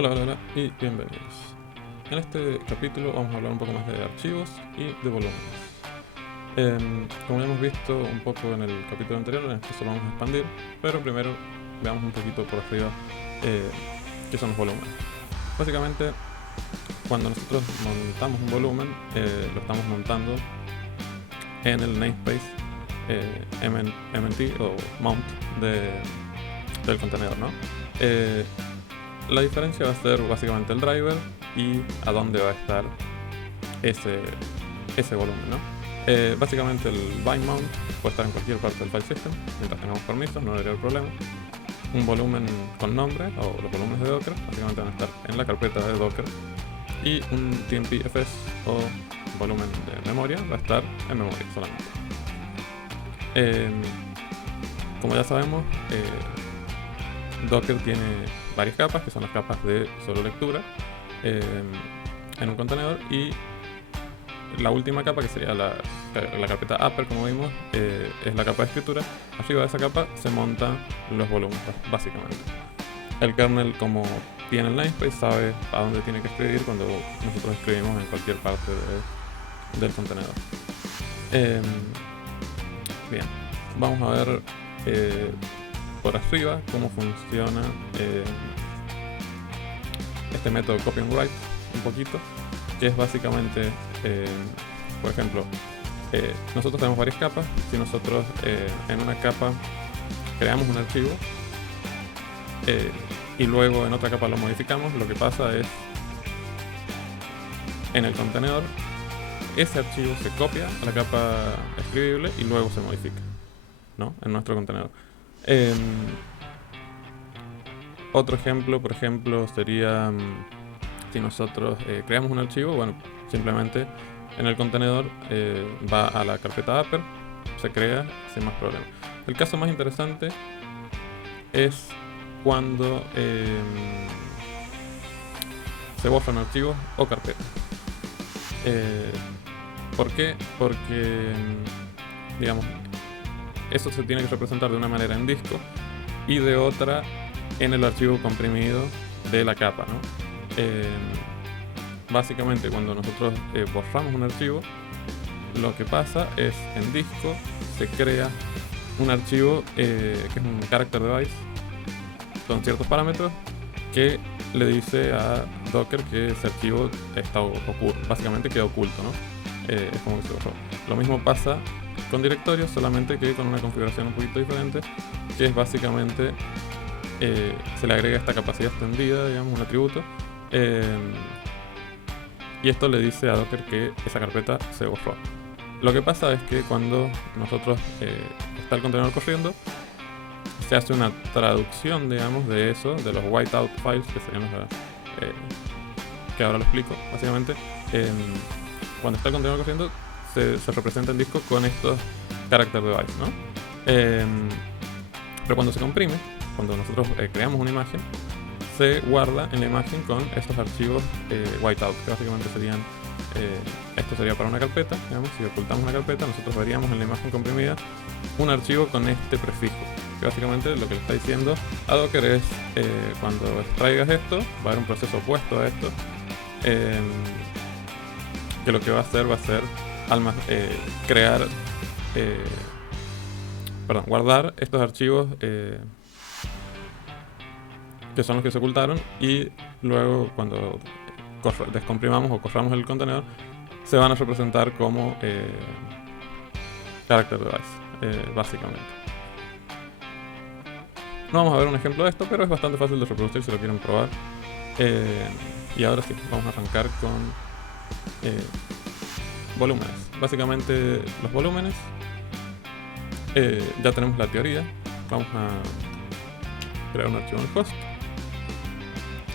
Hola, hola, hola y bienvenidos. En este capítulo vamos a hablar un poco más de archivos y de volúmenes. Como ya hemos visto un poco en el capítulo anterior, en este solo vamos a expandir, pero primero veamos un poquito por arriba eh, qué son los volúmenes. Básicamente, cuando nosotros montamos un volumen, lo estamos montando en el namespace MNT o mount del contenedor, ¿no? La diferencia va a ser básicamente el driver y a dónde va a estar ese volumen, ¿no? Básicamente el bind mount puede estar en cualquier parte del file system, mientras tengamos permisos no debería haber problema. Un volumen con nombre, o los volúmenes de Docker, básicamente van a estar en la carpeta de Docker. Y un TMP-FS o volumen de memoria va a estar en memoria solamente. Como ya sabemos, Docker tiene varias capas, que son las capas de solo lectura en un contenedor, y la última capa, que sería la carpeta upper, como vimos, es la capa de escritura. Arriba de esa capa se montan los volúmenes, básicamente. El kernel, como tiene el namespace, sabe a dónde tiene que escribir cuando nosotros escribimos en cualquier parte del contenedor. Bien, vamos a ver por arriba cómo funciona este método copy and write un poquito, que es básicamente, por ejemplo, nosotros tenemos varias capas. Si nosotros en una capa creamos un archivo y luego en otra capa lo modificamos, lo que pasa es, en el contenedor, ese archivo se copia a la capa escribible y luego se modifica, ¿no? En nuestro contenedor. Otro ejemplo, por ejemplo, sería si nosotros creamos un archivo, bueno, simplemente en el contenedor va a la carpeta upper, se crea sin más problema. El caso más interesante es cuando se borran archivos o carpetas. ¿Por qué? Porque, digamos, eso se tiene que representar de una manera en disco y de otra en el archivo comprimido de la capa, ¿no? Básicamente, cuando nosotros borramos un archivo, lo que pasa es, en disco se crea un archivo que es un character device con ciertos parámetros que le dice a Docker que ese archivo está oculto, básicamente queda oculto, ¿no? Es como que se borró. Lo mismo pasa con directorios, solamente que con una configuración un poquito diferente, que es básicamente se le agrega esta capacidad extendida, digamos, un atributo, y esto le dice a Docker que esa carpeta se borró. Lo que pasa es que cuando nosotros está el contenedor corriendo, se hace una traducción, digamos, de eso, de los whiteout files, que serían los que ahora lo explico, básicamente. Cuando está el contenedor corriendo, se representa el disco con estos character device, ¿no? Pero cuando se comprime, cuando nosotros creamos una imagen, se guarda en la imagen con estos archivos whiteout, que básicamente serían, esto sería para una carpeta, digamos. Si ocultamos una carpeta, nosotros veríamos en la imagen comprimida un archivo con este prefijo, que básicamente lo que le está diciendo a Docker es, cuando extraigas esto, va a haber un proceso opuesto a esto, que lo que va a hacer crear, guardar estos archivos que son los que se ocultaron, y luego cuando descomprimamos o corramos el contenedor, se van a representar como character device, básicamente. No vamos a ver un ejemplo de esto, pero es bastante fácil de reproducir si lo quieren probar. Y ahora sí, vamos a arrancar con volúmenes. Básicamente, los volúmenes, ya tenemos la teoría. Vamos a crear un archivo en el host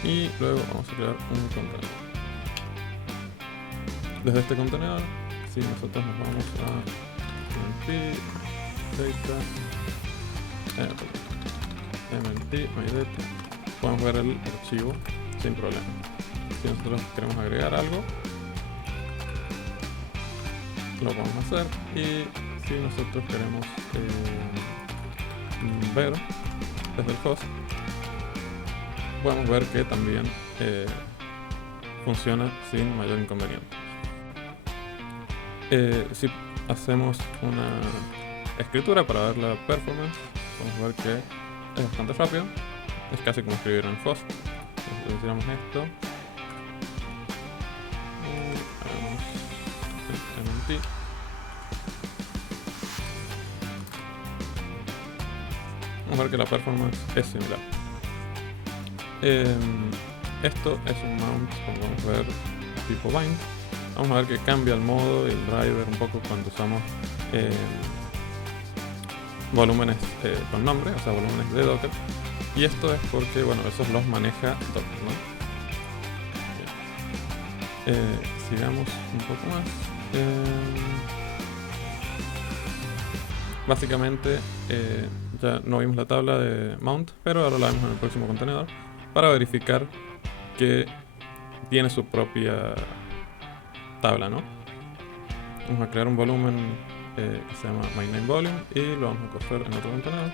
y luego vamos a crear un contenedor. Desde este contenedor, si nosotros nos vamos a mp data mnt mydata, podemos ver el archivo sin problema. Si nosotros queremos agregar algo, lo podemos hacer, y si nosotros queremos ver desde el host, podemos ver que también funciona sin mayor inconveniente. Si hacemos una escritura para ver la performance, vamos a ver que es bastante rápido. Es casi como escribir en FOSS. Entonces hiciéramos esto. Hagamos MNT. Vamos a ver que la performance es similar. Esto es un mount, como vamos a ver, tipo bind. Vamos a ver que cambia el modo y el driver un poco cuando usamos volúmenes con nombre, o sea, volúmenes de Docker. Y esto es porque, bueno, esos los maneja Docker, ¿no? Sigamos un poco más. Básicamente, ya no vimos la tabla de mount, pero ahora la vemos en el próximo contenedor para verificar que tiene su propia tabla, ¿no? Vamos a crear un volumen que se llama myNameVolume y lo vamos a correr en otro contenedor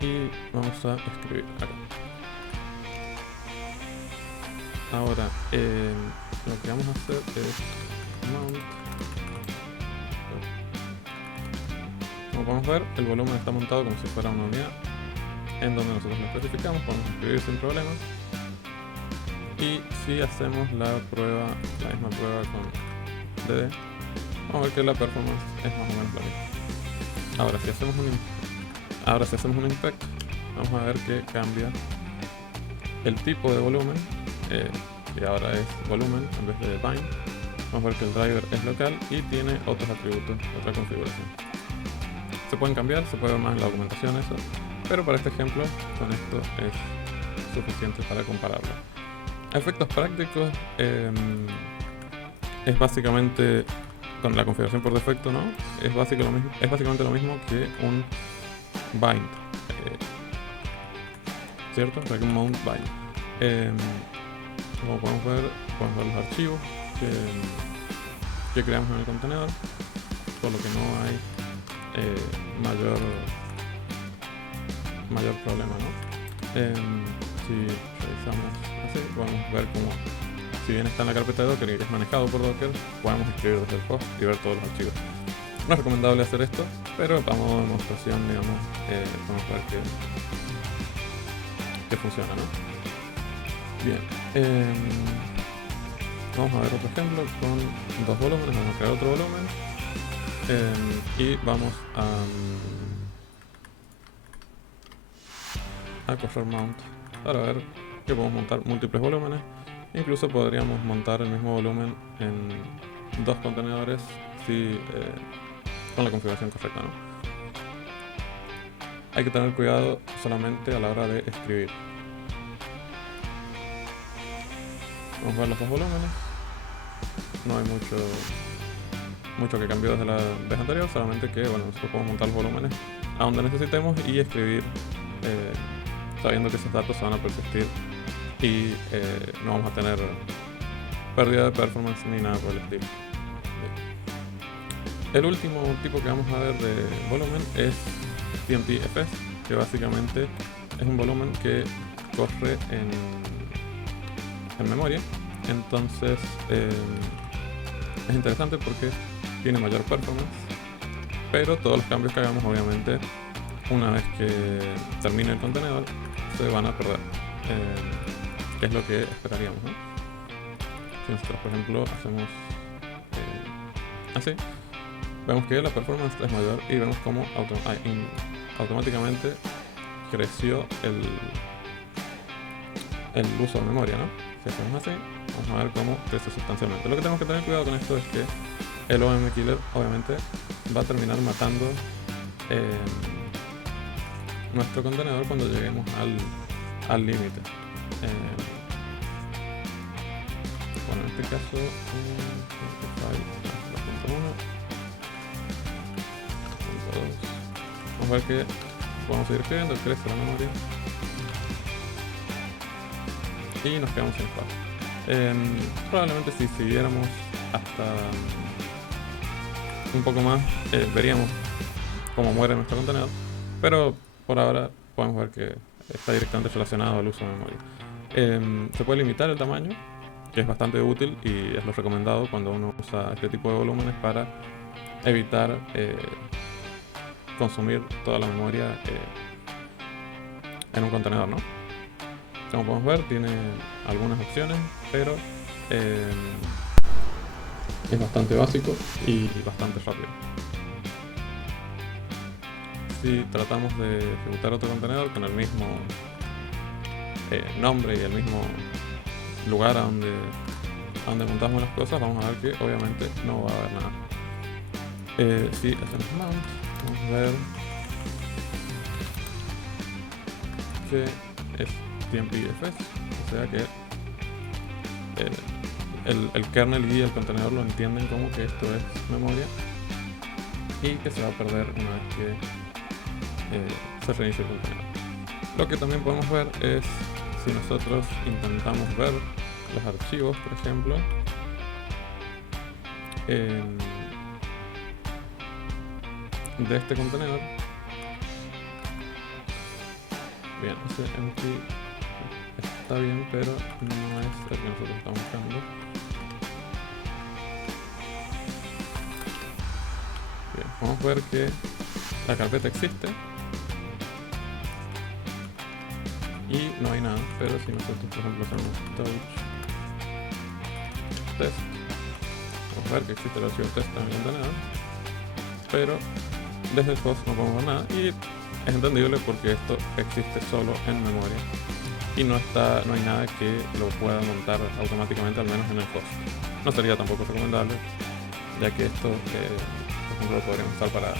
y vamos a escribir acá. Ahora lo que vamos a hacer es mount. Como podemos ver, el volumen está montado como si fuera una unidad en donde nosotros lo especificamos, podemos escribir sin problemas. Y si hacemos la misma prueba con DD, vamos a ver que la performance es más o menos la misma. Ahora si hacemos un inspect, vamos a ver que cambia el tipo de volumen, que ahora es volumen en vez de bind. Vamos a ver que el driver es local y tiene otros atributos, otra configuración. Se pueden cambiar, se puede ver más en la documentación eso, pero para este ejemplo, con esto es suficiente para compararlo. A efectos prácticos, es básicamente, con la configuración por defecto, ¿no? Es básicamente lo mismo que un bind, ¿cierto? O sea, que un mount bind. Como podemos ver los archivos que creamos en el contenedor, por lo que no hay mayor problema, ¿no? Si revisamos así, podemos ver como, si bien está en la carpeta de Docker y es manejado por Docker, podemos escribir desde el post y ver todos los archivos. No es recomendable hacer esto, pero vamos a demostración, digamos, vamos a ver que funciona, ¿no? Bien, vamos a ver otro ejemplo con dos volúmenes. Vamos a crear otro volumen y vamos a correr mount para ver que podemos montar múltiples volúmenes. Incluso podríamos montar el mismo volumen en dos contenedores si, con la configuración correcta, ¿no? Hay que tener cuidado solamente a la hora de escribir. Vamos a ver los dos volúmenes. No hay mucho que cambió desde la vez anterior, solamente que, bueno, nosotros podemos montar los volúmenes a donde necesitemos y escribir sabiendo que esos datos se van a persistir y no vamos a tener pérdida de performance ni nada por el estilo. El último tipo que vamos a ver de volumen es TMP-FS, que básicamente es un volumen que corre en memoria. Entonces es interesante porque tiene mayor performance, pero todos los cambios que hagamos, obviamente, una vez que termine el contenedor, se van a perder, que es lo que esperaríamos, ¿no? Si nosotros, por ejemplo, hacemos así, vemos que la performance es mayor y vemos cómo automáticamente creció el uso de memoria, ¿no? Si hacemos así, vamos a ver cómo crece sustancialmente. Lo que tenemos que tener cuidado con esto es que el OM Killer obviamente va a terminar matando nuestro contenedor cuando lleguemos al límite. Bueno, en este caso, vamos a ver que podemos seguir escribiendo, crece la memoria y nos quedamos sin espacio. Probablemente si siguiéramos hasta un poco más, veríamos cómo muere nuestro contenedor, pero por ahora podemos ver que está directamente relacionado al uso de memoria. Se puede limitar el tamaño, que es bastante útil y es lo recomendado cuando uno usa este tipo de volúmenes para evitar consumir toda la memoria en un contenedor, ¿no? Como podemos ver, tiene algunas opciones, pero es bastante básico y bastante rápido. Si tratamos de ejecutar otro contenedor con el mismo nombre y el mismo lugar a donde montamos las cosas, vamos a ver que obviamente no va a haber nada. Si hacemos mount, vamos a ver que es TMP-FS, o sea que el kernel y el contenedor lo entienden como que esto es memoria y que se va a perder una vez que se reinicie el contenedor. Lo que también podemos ver es si nosotros intentamos ver los archivos, por ejemplo, de este contenedor. Bien, ese empty está bien, pero no es el que nosotros estamos buscando. Bien, vamos a ver que la carpeta existe y no hay nada, pero si nosotros, por ejemplo, hacemos touch test, vamos a ver que existe el archivo test en el contenedor, pero desde el host no podemos ver nada y es entendible porque esto existe solo en memoria y no hay nada que lo pueda montar automáticamente, al menos en el host. No sería tampoco recomendable, ya que esto, por ejemplo, lo podríamos usar para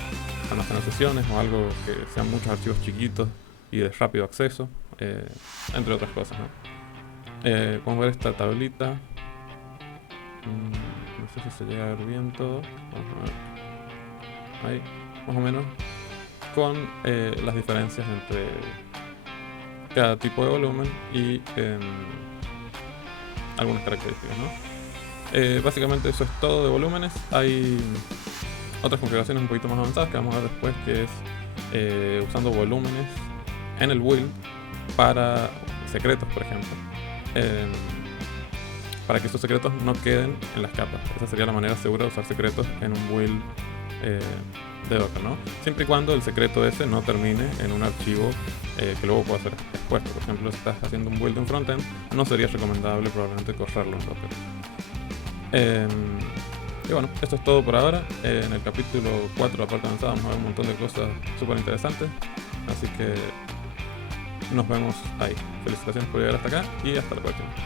almacenar sesiones o algo que sean muchos archivos chiquitos y de rápido acceso, entre otras cosas, ¿no? Podemos ver esta tablita. No sé si se llega a ver bien todo. Vamos a ver. Ahí, más o menos, con las diferencias entre cada tipo de volumen y algunas características, ¿no? Básicamente eso es todo de volúmenes. Hay otras configuraciones un poquito más avanzadas que vamos a ver después, que es usando volúmenes en el build para secretos, por ejemplo, para que esos secretos no queden en las capas. Esa sería la manera segura de usar secretos en un build de Docker, ¿no? Siempre y cuando el secreto ese no termine en un archivo que luego pueda ser expuesto. Por ejemplo, si estás haciendo un build en frontend, no sería recomendable probablemente correrlo en Docker. Y bueno, esto es todo por ahora. En el capítulo 4 de la parte avanzada vamos a ver un montón de cosas súper interesantes, así que nos vemos ahí. Felicitaciones por llegar hasta acá y hasta la próxima.